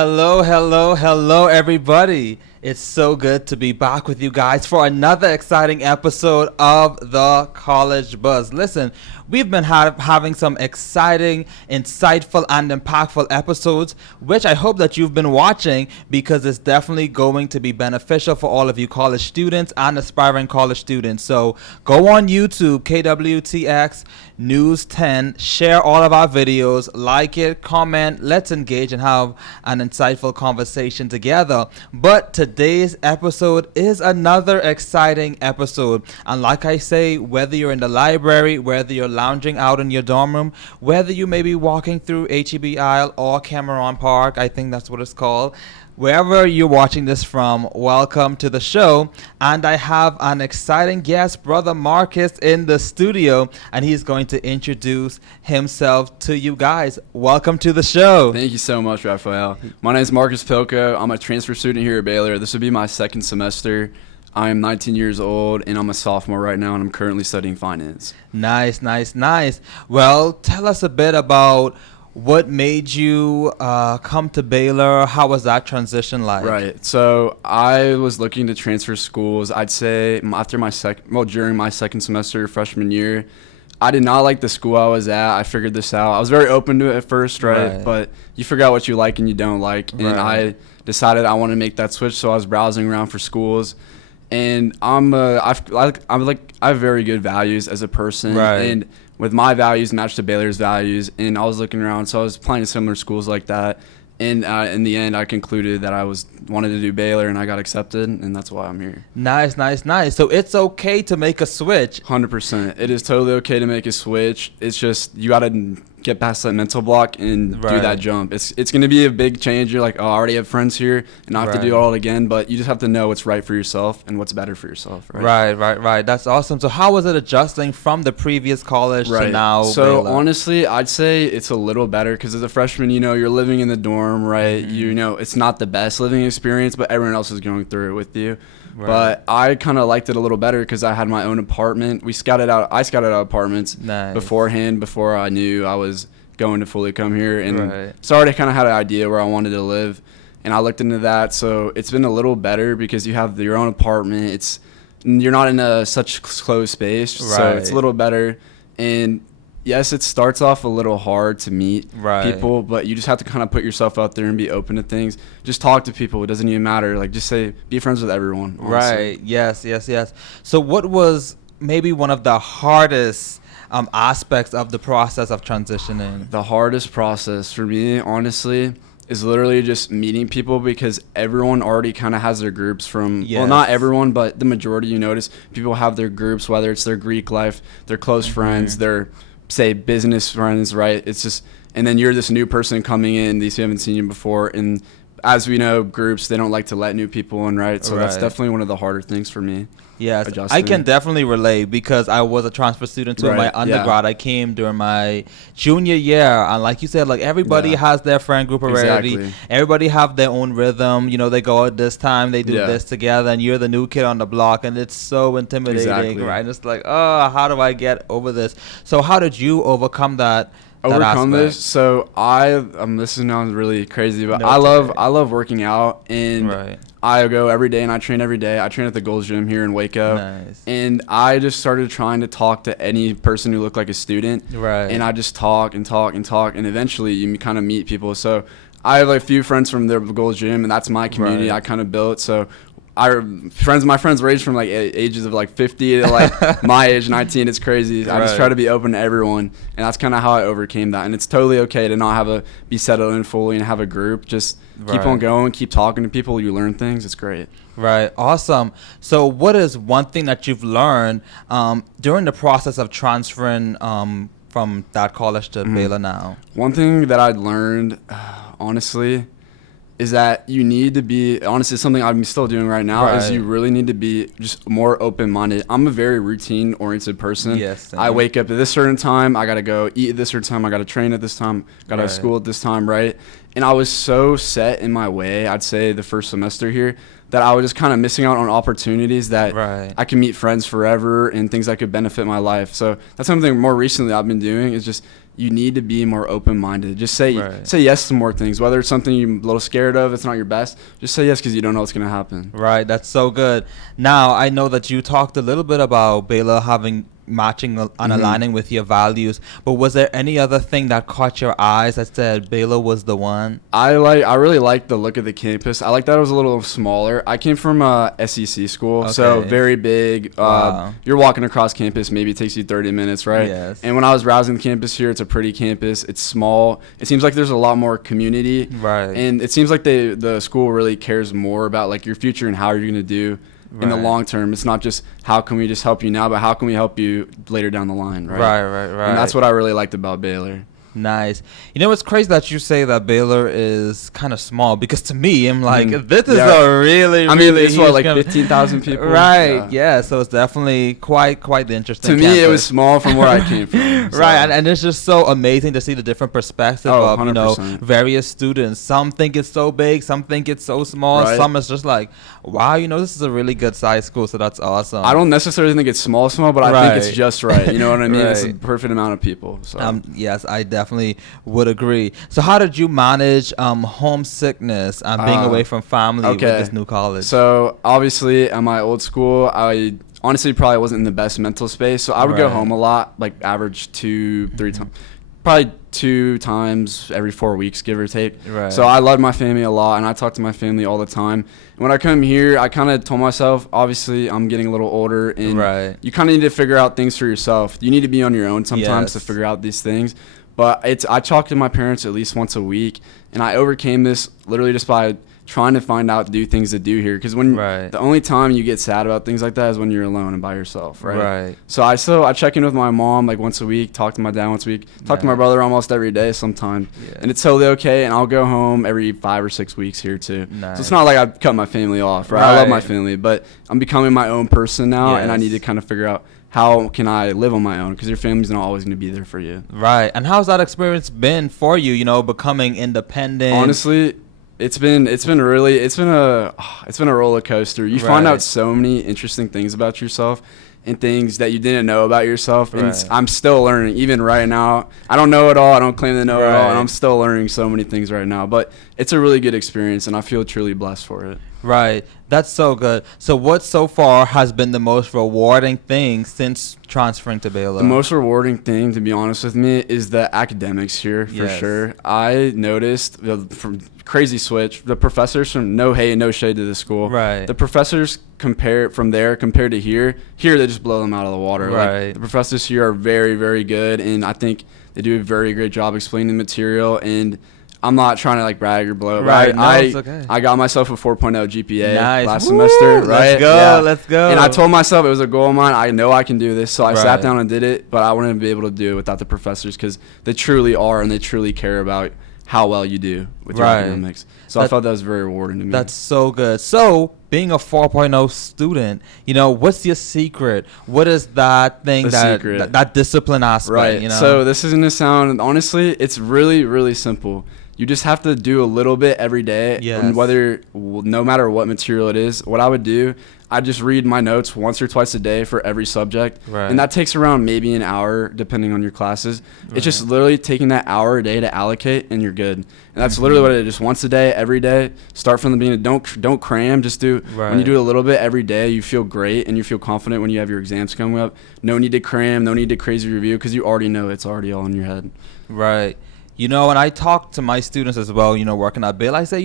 Hello, hello, hello, everybody. It's so good to be back with you guys for another exciting episode of the College Buzz. Listen, we've been having some exciting, insightful, and impactful episodes, which I hope that you've been watching because it's definitely going to be beneficial for all of you college students and aspiring college students. So go on YouTube, KWTX News 10, share all of our videos, like it, comment, let's engage and have an insightful conversation together. But today's episode is another exciting episode, and like I say, whether you're in the library, whether you're lounging out in your dorm room, whether you may be walking through HEB aisle or Cameron Park, I think that's what it's called, wherever you're watching this from, welcome to the show. And I have an exciting guest, Brother Marcus, in the studio, and he's going to introduce himself to you guys. Welcome to the show. Thank you so much, Raphael. My name is Marcus Pilko. I'm a transfer student here at Baylor. This would be my second semester. I am 19 years old, and I'm a sophomore right now, and I'm currently studying finance. Nice. Well, tell us a bit about what made you come to Baylor. How was that transition like? Right. So I was looking to transfer schools. I'd say during my second semester, freshman year, I did not like the school I was at. I figured this out. I was very open to it at first, right? But you figure out what you like and you don't like. And I decided I want to make that switch. So I was browsing around for schools. And I have very good values as a person. Right. And with my values matched to Baylor's values, and I was looking around, so I was applying to similar schools like that. And in the end, I concluded that I wanted to do Baylor, and I got accepted, and that's why I'm here. Nice. So it's okay to make a switch. 100%. It is totally okay to make a switch. It's just you got to get past that mental block and do that jump. It's going to be a big change. You're like, oh, I already have friends here, and I have to do it all again. But you just have to know what's right for yourself and what's better for yourself. Right. That's awesome. So how was it adjusting from the previous college to now? So Baylor? honestly, I'd say it's a little better because as a freshman, you're living in the dorm, right? Mm-hmm. It's not the best living experience, but everyone else is going through it with you. Right. But I kind of liked it a little better because I had my own apartment. I scouted out apartments beforehand before I knew I was going to fully come here. And so I already kind of had an idea where I wanted to live. And I looked into that. So it's been a little better because you have your own apartment. You're not in such closed space. So it's a little better. And yes, it starts off a little hard to meet people, but you just have to kind of put yourself out there and be open to things. Just talk to people. It doesn't even matter. Like, just be friends with everyone. Honestly. Right. Yes. So what was maybe one of the hardest aspects of the process of transitioning? The hardest process for me, honestly, is literally just meeting people because everyone already kind of has their groups from, well, not everyone, but the majority, you notice, people have their groups, whether it's their Greek life, their close friends, their say business friends, right? It's just, and then you're this new person coming in, these who haven't seen you before, and as we know, groups, they don't like to let new people in, right? So that's definitely one of the harder things for me. Yes, I can definitely relate because I was a transfer student too in my undergrad. I came during my junior year, and like you said, like everybody has their friend group already. Exactly. Everybody have their own rhythm. They go out this time, they do this together, and you're the new kid on the block, and it's so intimidating, right? And it's like, oh, how do I get over this? So how did you overcome that? This, so this is now really crazy, but I love working out, and I go every day and I train every day. I train at the Gold's Gym here in Waco, and I just started trying to talk to any person who looked like a student, and I just talk, and eventually you kind of meet people. So I have a few friends from the Gold's Gym, and that's my community I kind of built. So my friends range from like ages of like 50 to like my age 19. It's crazy. I just try to be open to everyone, and that's kind of how I overcame that. And it's totally okay to not be settled in fully and have a group. Just keep on going, keep talking to people. You learn things. It's great. Right. Awesome. So what is one thing that you've learned during the process of transferring from that college to Baylor now? One thing that I'd learned, honestly, is that you need to be, honestly, something I'm still doing right now, is you really need to be just more open-minded. I'm a very routine-oriented person. Yes. I wake up at this certain time. I got to go eat at this certain time. I got to train at this time. Got to school at this time, right? And I was so set in my way, I'd say the first semester here, that I was just kind of missing out on opportunities that I can meet friends forever and things that could benefit my life. So that's something more recently I've been doing is just, you need to be more open-minded. Just say Right. say yes to more things. Whether it's something you're a little scared of, it's not your best, just say yes because you don't know what's going to happen. Right, that's so good. Now, I know that you talked a little bit about Baylor having matching and aligning with your values, but was there any other thing that caught your eyes that said Baylor was the one? I really like the look of the campus. I like that it was a little smaller. I came from a SEC school, so Okay. very big. Wow. You're walking across campus, maybe it takes you 30 minutes, right? Yes. And when I was browsing the campus here, it's a pretty campus. It's small. It seems like there's a lot more community. Right. And it seems like the school really cares more about like your future and how you're going to do in the Right. long term. It's not just how can we just help you now, but how can we help you later down the line, right? Right. And that's what I really liked about Baylor. Nice. You know, it's crazy that you say that Baylor is kind of small, because to me, I'm like, this is a really, I mean, really it's what, huge like campus. 15,000 people? Right. Yeah. So it's definitely quite the interesting. To me, it was campus. small from where I came from. So. Right, and it's just so amazing to see the different perspective Oh, of 100%. various students. Some think it's so big, some think it's so small. Right. Some is just like, wow, this is a really good size school, so that's awesome. I don't necessarily think it's small, but I think it's Right. just right. You know what I mean? It's the Right. perfect amount of people. So. Yes, I definitely would agree. So how did you manage homesickness and being away from family with this new college? So obviously at my old school, I honestly probably wasn't in the best mental space. So I would go Right. home a lot, like average 2-3 times. Probably 2 times every 4 weeks, give or take. Right. So I love my family a lot, and I talk to my family all the time. And when I come here, I kind of told myself, obviously, I'm getting a little older, and Right. you kind of need to figure out things for yourself. You need to be on your own sometimes to Yes. figure out these things. But I talk to my parents at least once a week, and I overcame this literally just by trying to find out do things to do here. Because when Right. the only time you get sad about things like that is when you're alone and by yourself, right? Right. So I check in with my mom like once a week, talk to my dad once a week, talk to my Nice. brother almost every day sometimes, Yeah. and it's totally okay. And I'll go home every 5 or 6 weeks here too. So Nice. it's not like I've cut my family off, right? I love my Right. family, but I'm becoming my own person now, and I Yes. need to kind of figure out how can I live on my own, because your family's not always going to be there for you. Right. And how's that experience been for you, becoming independent? Honestly, it's been a roller coaster. You find Right. out so many interesting things about yourself and things that you didn't know about yourself. And Right. I'm still learning even right now. I don't know it all. I don't claim to know it all, Right. and I'm still learning so many things right now. But it's a really good experience, and I feel truly blessed for it. Right. That's so good. So what so far has been the most rewarding thing since transferring to Baylor? The most rewarding thing, to be honest with me, is the academics here, for Yes. sure. I noticed, from crazy switch, the professors, from no hate, no shade to the school. Right. The professors compared to here they just blow them out of the water. Right. Like, the professors here are very, very good, and I think they do a very great job explaining the material. And I'm not trying to like brag or blow it. Right. No, I it's okay. I got myself a 4.0 GPA Nice. last Woo! semester. Right. Let's go. Yeah. Let's go. And I told myself it was a goal of mine. I know I can do this. So I Right. sat down and did it, but I wouldn't be able to do it without the professors, because they truly are, and they truly care about how well you do with your Right. academics. So I That- felt that was very rewarding to me. That's so good. So, being a 4.0 student, what's your secret? What is that thing The that, secret. that discipline aspect, right. So this is going to sound, honestly, it's really, really simple. You just have to do a little bit every day, Yes. and no matter what material it is. What I would do, I just read my notes once or twice a day for every subject, Right. and that takes around maybe an hour depending on your classes. It's just literally taking that hour a day to allocate, and you're good. And that's literally what it is. Just once a day, every day. Start from the beginning. Don't cram. Just do. Right. When you do a little bit every day, you feel great and you feel confident when you have your exams coming up. No need to cram. No need to crazy review, because you already know it's already all in your head. Right. And I talk to my students as well, working at Baylor. I say,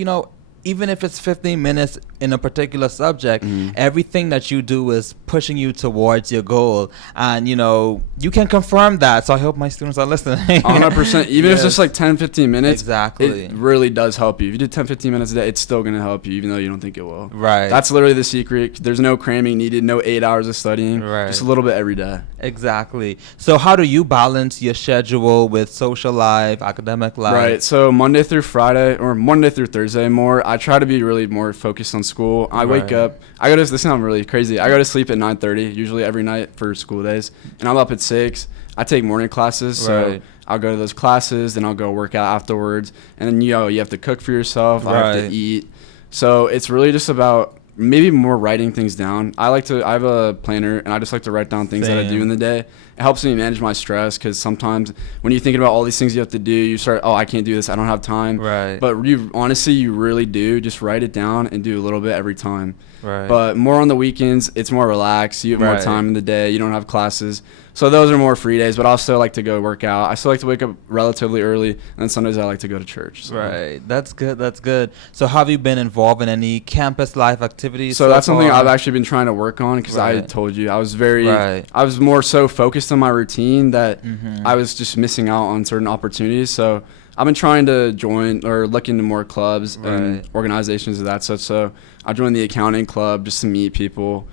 even if it's 15 minutes in a particular subject, everything that you do is pushing you towards your goal. And, you can confirm that. So I hope my students are listening. 100%. Even if it's just Yes. like 10, 15 minutes, Exactly. it really does help you. If you do 10, 15 minutes a day, it's still going to help you, even though you don't think it will. Right. That's literally the secret. There's no cramming needed, no 8 hours of studying. Right. Just a little bit every day. Exactly. So how do you balance your schedule with social life, academic life? Right. So Monday through Friday, or Monday through Thursday more, I try to be really more focused on school. I wake Right. up. This sounds really crazy. I go to sleep at 9:30 usually every night for school days, and I'm up at 6. I take morning classes, so Right. I'll go to those classes, then I'll go work out afterwards, and then you have to cook for yourself. I have Right. to eat. So it's really just about maybe more writing things down. I have a planner, and I just like to write down things that I do in the day. It helps me manage my stress, because sometimes when you're thinking about all these things you have to do, you start, oh, I can't do this, I don't have time. Right. But honestly, you really do. Just write it down and do a little bit every time. Right. But more on the weekends, it's more relaxed. You have more time in the day. You don't have classes. So those are more free days, but I still like to go work out. I still like to wake up relatively early, and then Sundays I like to go to church. So. Right. That's good. That's good. So have you been involved in any campus life activities? So that's something I've actually been trying to work on, because I told you I was more so focused on my routine that I was just missing out on certain opportunities. So I've been trying to join or look into more clubs and organizations of that such. So I joined the accounting club just to meet people,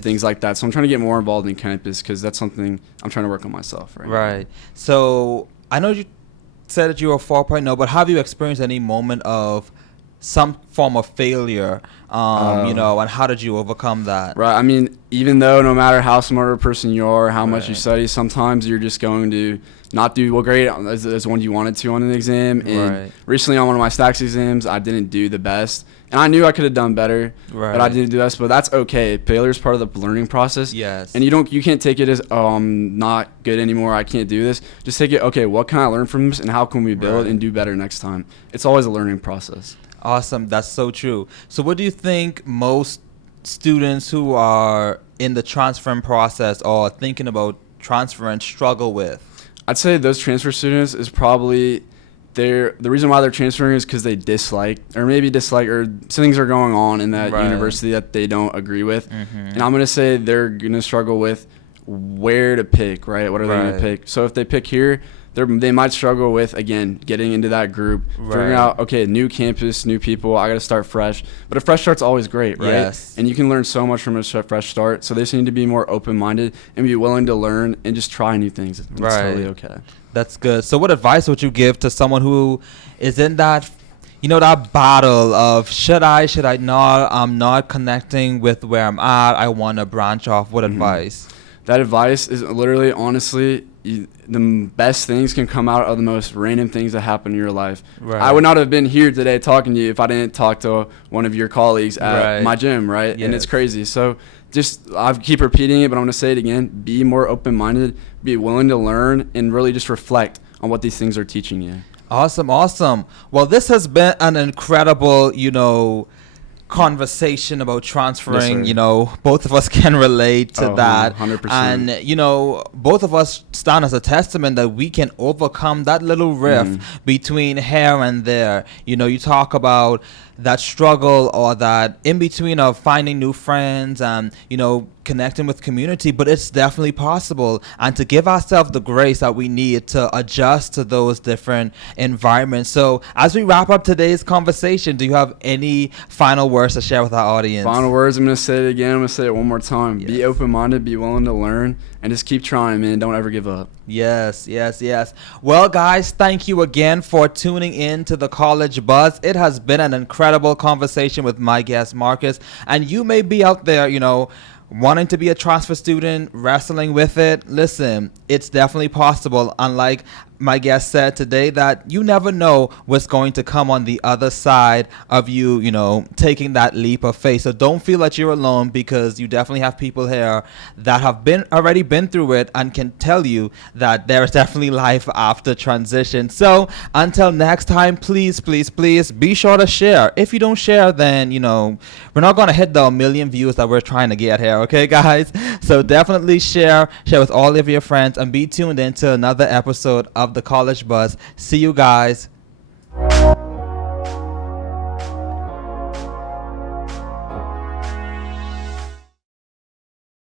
things like that. So I'm trying to get more involved in campus, because that's something I'm trying to work on myself now. So I know you said that you were 4.0, but have you experienced any moment of some form of failure, and how did you overcome that? Right. I mean, even though no matter how smart a person you are, how much you study, sometimes you're just going to not do well great as one you wanted to on an exam. And recently on one of my stacks exams, I didn't do the best. And I knew I could have done better, but I didn't do that. But that's okay. Failure is part of the learning process. Yes. And you can't take it as, oh, I'm not good anymore, I can't do this. Just take it, okay, what can I learn from this, and how can we build and do better next time? It's always a learning process. Awesome. That's so true. So what do you think most students who are in the transferring process or thinking about transferring struggle with? I'd say those transfer students is probably the reason why they're transferring is because they dislike or things are going on in that university that they don't agree with. And I'm going to say they're going to struggle with where to pick, right? What are they going to pick? So if they pick here, they might struggle with, again, getting into that group, figuring out, okay, new campus, new people, I got to start fresh. But a fresh start's always great, right? Yes. And you can learn so much from a fresh start. So they just need to be more open-minded and be willing to learn and just try new things. It's totally okay. That's good. So what advice would you give to someone who is in that, that battle of should I not? I'm not connecting with where I'm at. I want to branch off. What advice? That advice is literally, honestly, the best things can come out of the most random things that happen in your life. I would not have been here today talking to you if I didn't talk to one of your colleagues at my gym, right? Yes. And it's crazy. So I keep repeating it, but I'm going to say it again. Be more open-minded, be willing to learn, and really just reflect on what these things are teaching you. Awesome. Well, this has been an incredible, conversation about transferring. Yes, both of us can relate to that. 100%. And both of us stand as a testament that we can overcome that little rift between here and there. You talk about that struggle or that in between of finding new friends and connecting with community, but it's definitely possible, and to give ourselves the grace that we need to adjust to those different environments. So as we wrap up today's conversation, do you have any final words to share with our audience? Final words, I'm going to say it again, I'm going to say it one more time. Yes. Be open-minded, be willing to learn, and just keep trying, man. Don't ever give up. Yes. Well, guys, thank you again for tuning in to the College Buzz. It has been an incredible conversation with my guest, Marcus, and you may be out there, wanting to be a transfer student, wrestling with it. Listen, it's definitely possible. Unlike my guest said today, that you never know what's going to come on the other side of you, taking that leap of faith. So don't feel that you're alone, because you definitely have people here that have already been through it and can tell you that there is definitely life after transition. So until next time, please be sure to share. If you don't share, then, we're not going to hit the 1 million views that we're trying to get here. Okay, guys? So definitely share with all of your friends, and be tuned in to another episode of the College Buzz. See you guys.